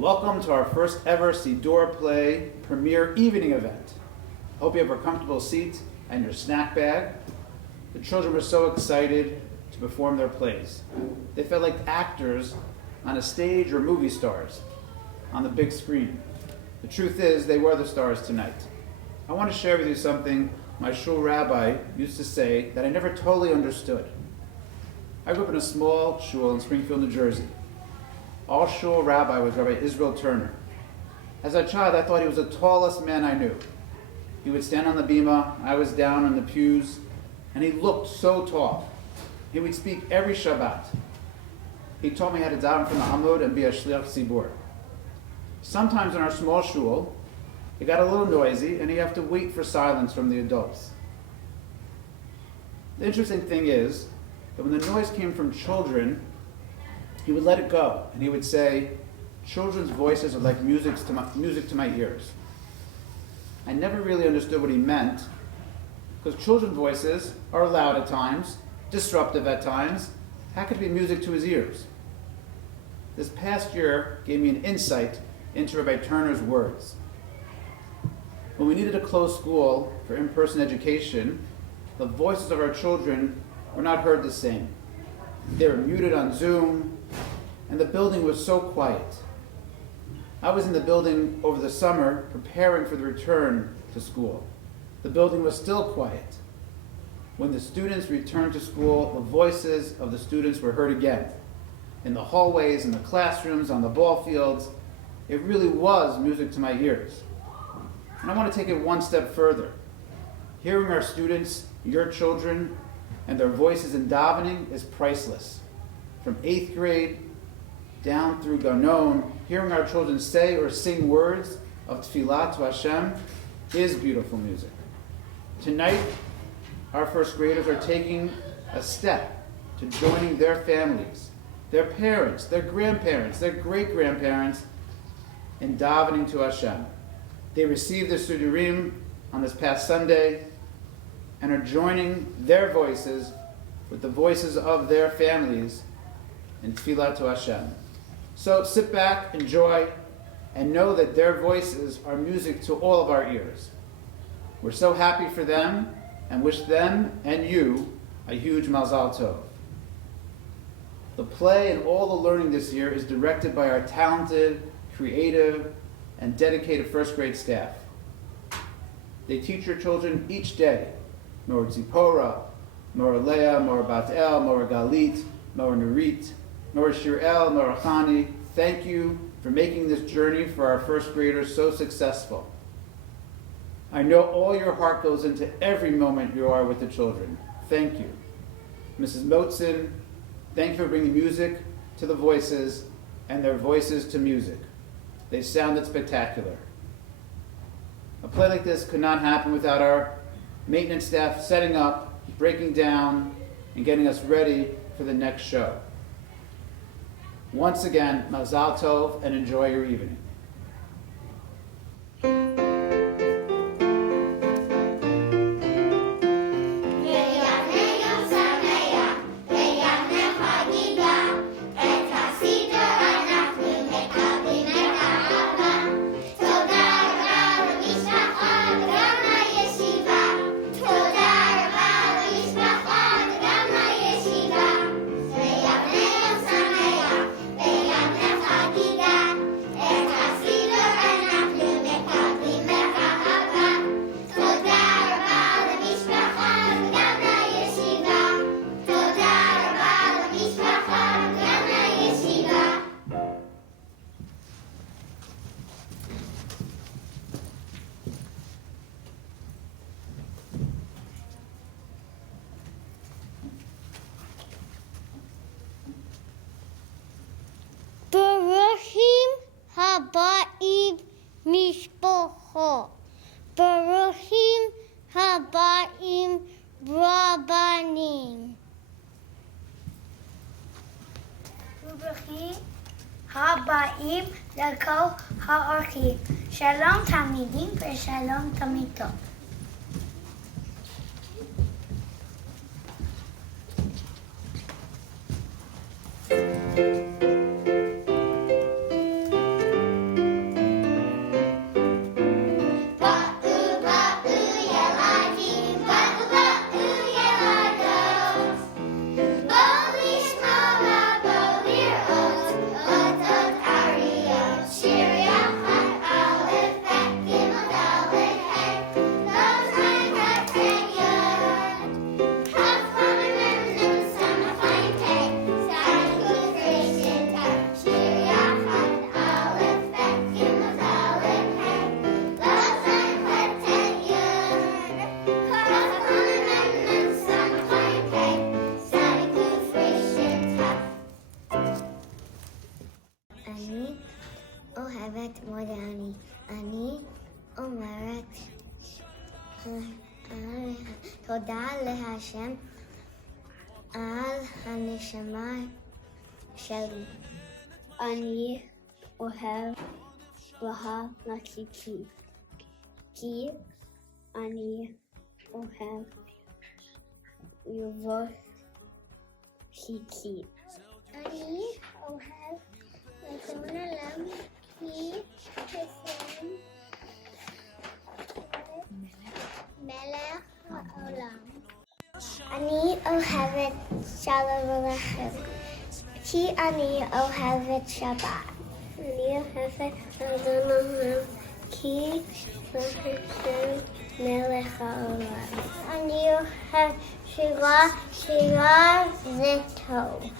Welcome to our first ever Siddur Play premiere evening event. Hope you have a comfortable seat and your snack bag. The children were so excited to perform their plays. They felt like actors on a stage or movie stars on the big screen. The truth is, they were the stars tonight. I want to share with you something my shul rabbi used to say that I never totally understood. I grew up in a small shul in Springfield, New Jersey. Our shul rabbi was Rabbi Israel Turner. As a child, I thought he was the tallest man I knew. He would stand on the bima, I was down in the pews, and he looked so tall. He would speak every Shabbat. He taught me how to daven from the Amud and be a shliach tzibur. Sometimes in our small shul, it got a little noisy, and you have to wait for silence from the adults. The interesting thing is that when the noise came from children, he would let it go, and he would say, children's voices are like music to my ears. I never really understood what he meant, because children's voices are loud at times, disruptive at times. How could it be music to his ears? This past year gave me an insight into Rabbi Turner's words. When we needed to close school for in-person education, the voices of our children were not heard the same. They were muted on Zoom, and the building was so quiet. I was in the building over the summer preparing for the return to school. The building was still quiet. When the students returned to school, the voices of the students were heard again. In the hallways, in the classrooms, on the ball fields, it really was music to my ears. And I want to take it one step further. Hearing our students, your children, and their voices in davening is priceless. From 8th grade down through Ganon, hearing our children say or sing words of tefillah to Hashem is beautiful music. Tonight, our first graders are taking a step to joining their families, their parents, their grandparents, their great-grandparents in davening to Hashem. They received the Siddurim on this past Sunday and are joining their voices with the voices of their families in tefillah to Hashem. So sit back, enjoy, and know that their voices are music to all of our ears. We're so happy for them and wish them and you a huge mazal tov. The play and all the learning this year is directed by our talented, creative, and dedicated first grade staff. They teach your children each day, Mor Zipporah, Mor Leah, Mor Bat El, Mor Galit, Mor Nurit, Mor Shirel, Mor Chani. Thank you for making this journey for our first graders so successful. I know all your heart goes into every moment you are with the children. Thank you. Mrs. Motzen, thank you for bringing music to the voices and their voices to music. They sounded spectacular. A play like this could not happen without our maintenance staff setting up, breaking down, and getting us ready for the next show. Once again, mazal tov and enjoy your evening. Haba'im mishpocho. Baruchim haba'im rabbanim. וברוכים הבאים לכל האורחים. שלום תלמידים ושלום תמיד טוב. אוהבת מאוד אני אומרת תודה להשם על הנשמה שלי. אני אוהב להקשיב כי אני אוהב לבוא חיקי. אני אוהב לקרוא עליו כי השם מלך העולם. אני אוהבת שלום ולחם כי אני אוהבת שבת. אני אוהבת אדון העולם כי השם מלך העולם. אני אוהבת שירה זה טוב.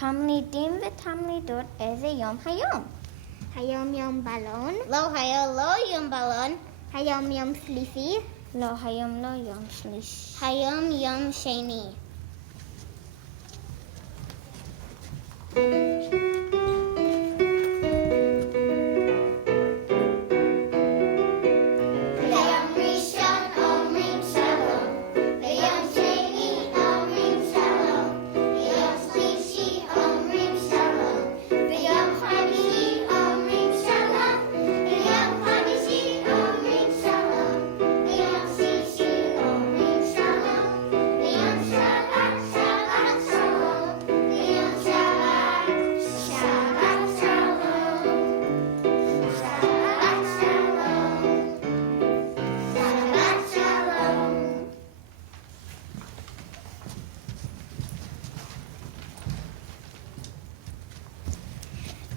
תלמידים ותלמידות, איזה יום היום? היום יום בלון? לא, היום לא יום בלון. היום יום שלישי? לא, היום לא יום שלישי. היום יום שני.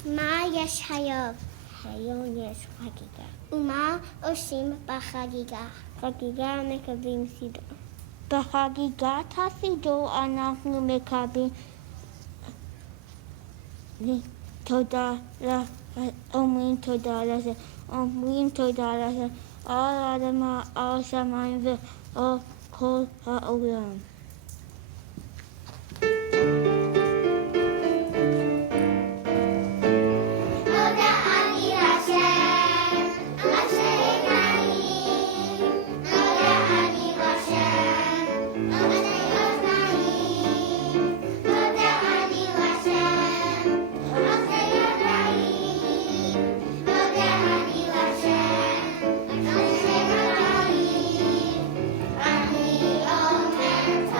מה יש היום? היום יש חגיגה. ומה עושים בחגיגה? חגיגה מקבלים סידור. בחגיגת הסידור אנחנו מקבלים תודה, אומרים תודה לזה, אומרים תודה לזה, על האדמה, על שמיים ועל כל העולם. אני אומר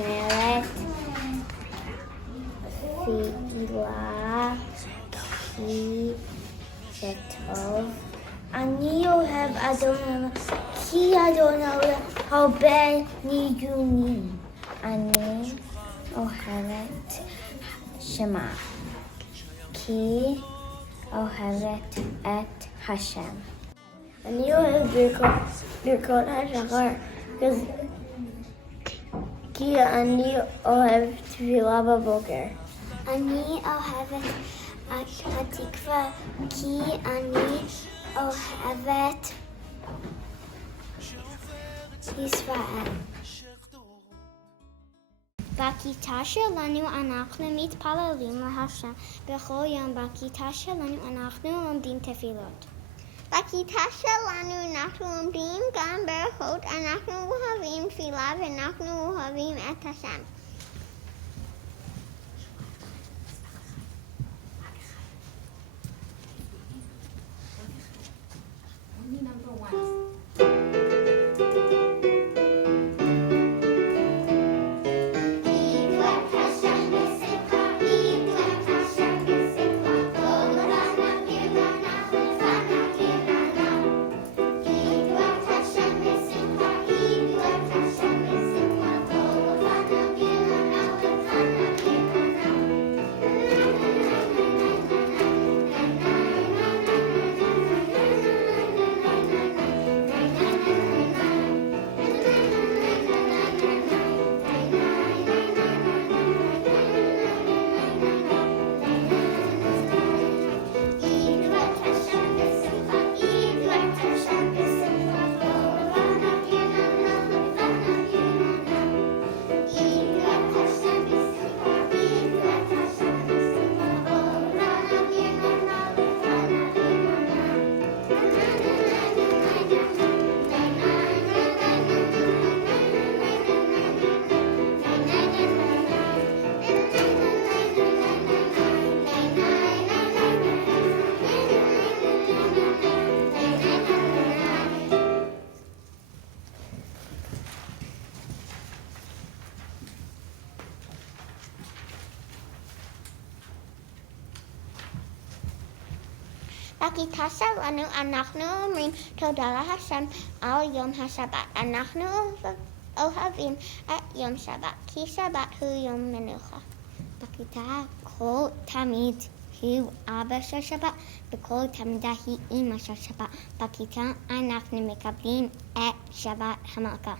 אומרת תפילה כי זה טוב. אני אוהב אדון כי אדון הרבה ניגונים. אני אוהבת שמע כי אוהבת את השם. אני אוהב ברכות השחר כי אני אוהב תפילה בבוקר. אני אוהבת את התקווה כי אני אוהבת ישראל. בכיתה שלנו אנחנו מתפללים להשם בכל יום. בכיתה שלנו אנחנו לומדים תפילות. בכיתה שלנו אנחנו לומדים גם ברכות. אנחנו אוהבים תפילה ואנחנו אוהבים את השם. בכיתה שלנו אנחנו אומרים תודה להשם על יום השבת. אנחנו אוהבים את יום שבת כי שבת הוא יום מנוחה. בכיתה כל תלמיד הוא אבא של שבת וכל תלמידה היא אמא של שבת. בכיתה אנחנו מקבלים את שבת המלכה.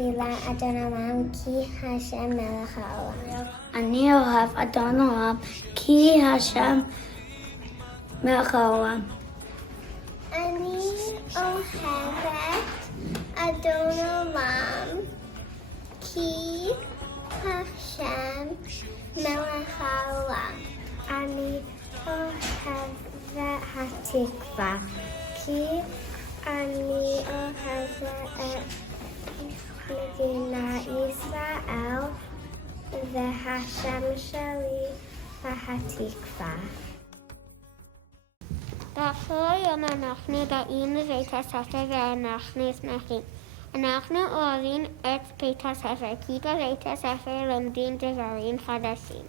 תפילה אדון עולם כי השם מלך העולם. אני אוהב אדון עולם כי השם מלך העולם. אני אוהבת אדון עולם כי השם מלך העולם. אני אוהבת התקווה כי אני אוהבת את מדינת ישראל והשם שלי והתקווה. באחר היום אנחנו באים לבית הספר ואנחנו שמחים. אנחנו אוהבים את בית הספר כי בבית הספר לומדים דברים חדשים.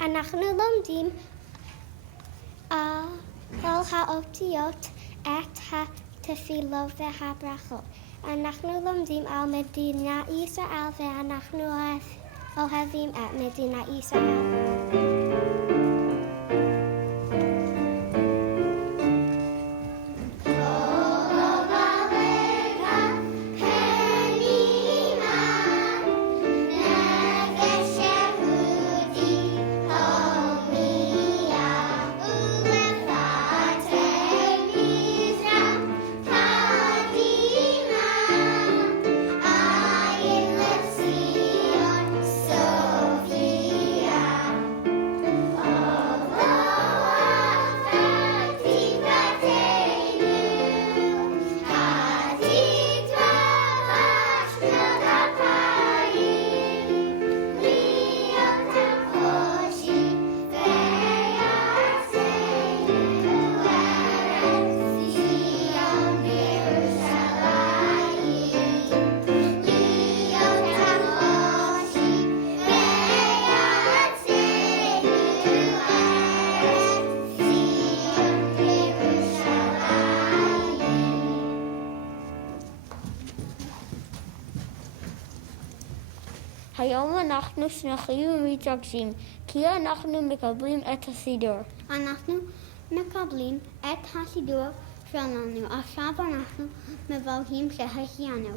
אנחנו לומדים על האותיות את התפילות והברכות. אנחנו לומדים על מדינת ישראל ואנחנו אוהבים את מדינת ישראל. היום אנחנו שמחים ומתרגשים, כי אנחנו מקבלים את הסידור. אנחנו מקבלים את הסידור שלנו. עכשיו אנחנו מברכים שהחיינו.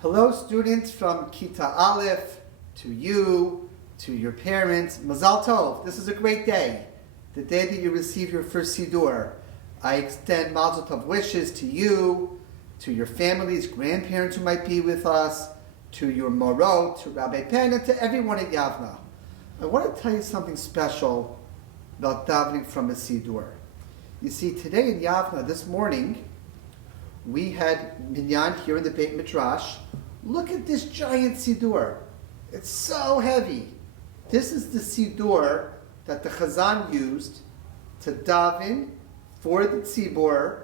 Hello, students from Kita Aleph, to you, to your parents. Mazal Tov, this is a great day, the day that you receive your first Siddur. I extend Mazal Tov wishes to you, to your families, grandparents who might be with us, to your Morot, to Rabbi Pen, and to everyone at Yavneh. I want to tell you something special about davening from a Siddur. You see, today in Yavneh, this morning, we had minyan here in the Beit Midrash. Look at this giant Siddur. It's so heavy. This is the Siddur that the Chazan used to daven for the Tzibur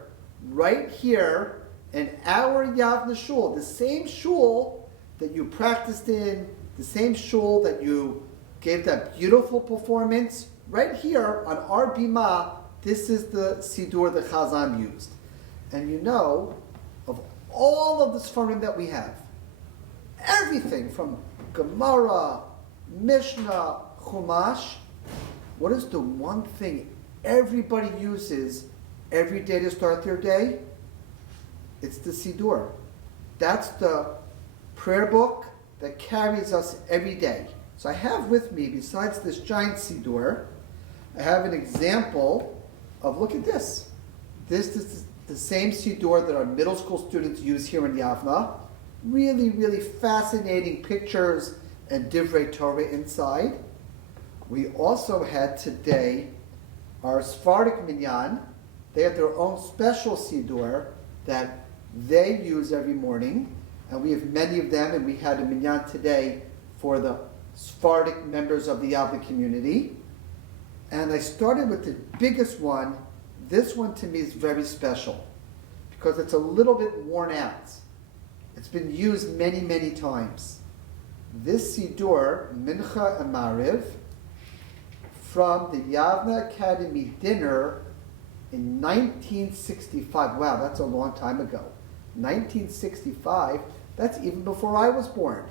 right here in our Yavneh shul, the same shul that you practiced in, the same shul that you gave that beautiful performance. Right here on our bima, this is the Siddur the Chazan used. And you know, of all of the Sfarim that we have, everything from Gemara, Mishnah, Chumash, what is the one thing everybody uses every day to start their day? It's the Siddur. That's the prayer book that carries us every day. So I have with me, besides this giant Siddur, I have an example of, look at this. This is the same Siddur that our middle school students use here in Yavneh. Really, really fascinating pictures and Divrei Torah inside. We also had today our Sephardic Minyan. They have their own special Siddur that they use every morning. And we have many of them, and we had a Minyan today for the Sephardic members of the Yavneh community. And I started with the biggest one. This one to me is very special because it's a little bit worn out. It's been used many, many times. This Siddur, Mincha and Mariv, from the Yavneh Academy dinner in 1965. Wow, that's a long time ago. 1965, that's even before I was born.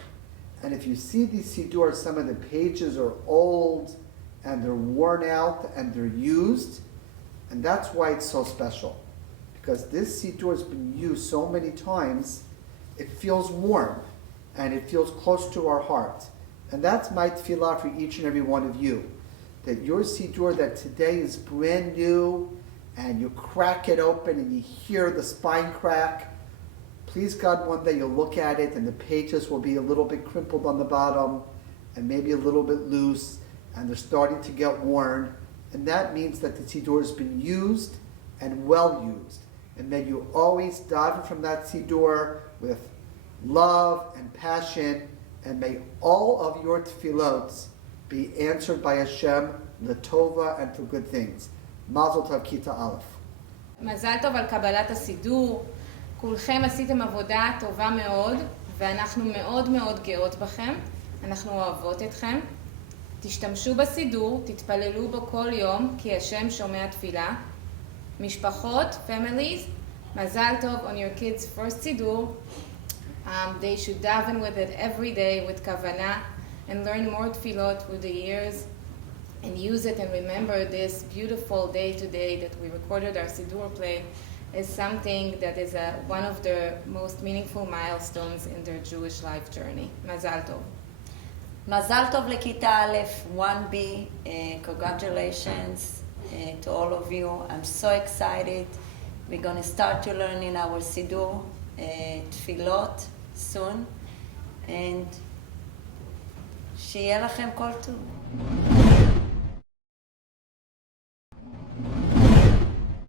And if you see these Siddur, some of the pages are old and they're worn out and they're used. And that's why it's so special. Because this Siddur has been used so many times, it feels warm and it feels close to our heart. And that's my tefillah for each and every one of you. That your Siddur that today is brand new and you crack it open and you hear the spine crack. Please God, one day you'll look at it and the pages will be a little bit crimpled on the bottom and maybe a little bit loose and they're starting to get worn. And that means that the Siddur has been used and well used. And may you always daven from that Siddur with love and passion. And may all of your tefillot be answered by Hashem, l'tova, and for good things. Mazel tov Kita Aleph. מזל טוב על קבלת הסידור. כולכם עשיתם עבודה טובה מאוד, ואנחנו מאוד מאוד גאות בכם. אנחנו אוהבות אתכם. תשתמשו בסידור, תתפללו בו כל יום, כי השם שומע תפילה. משפחות, families, מזל טוב on your kids' first סידור. They should daven with it every day with kavana and learn more tefillot through the years and use it and remember this beautiful day today that we recorded our Siddur play is something that is one of the most meaningful milestones in their Jewish life journey. Mazal tov. Mazal tov לכיתה א', 1B. Congratulations to all of you. I'm so excited. We're going to start to learn in our Siddur תפילות soon. And שיהיה לכם כל טוב.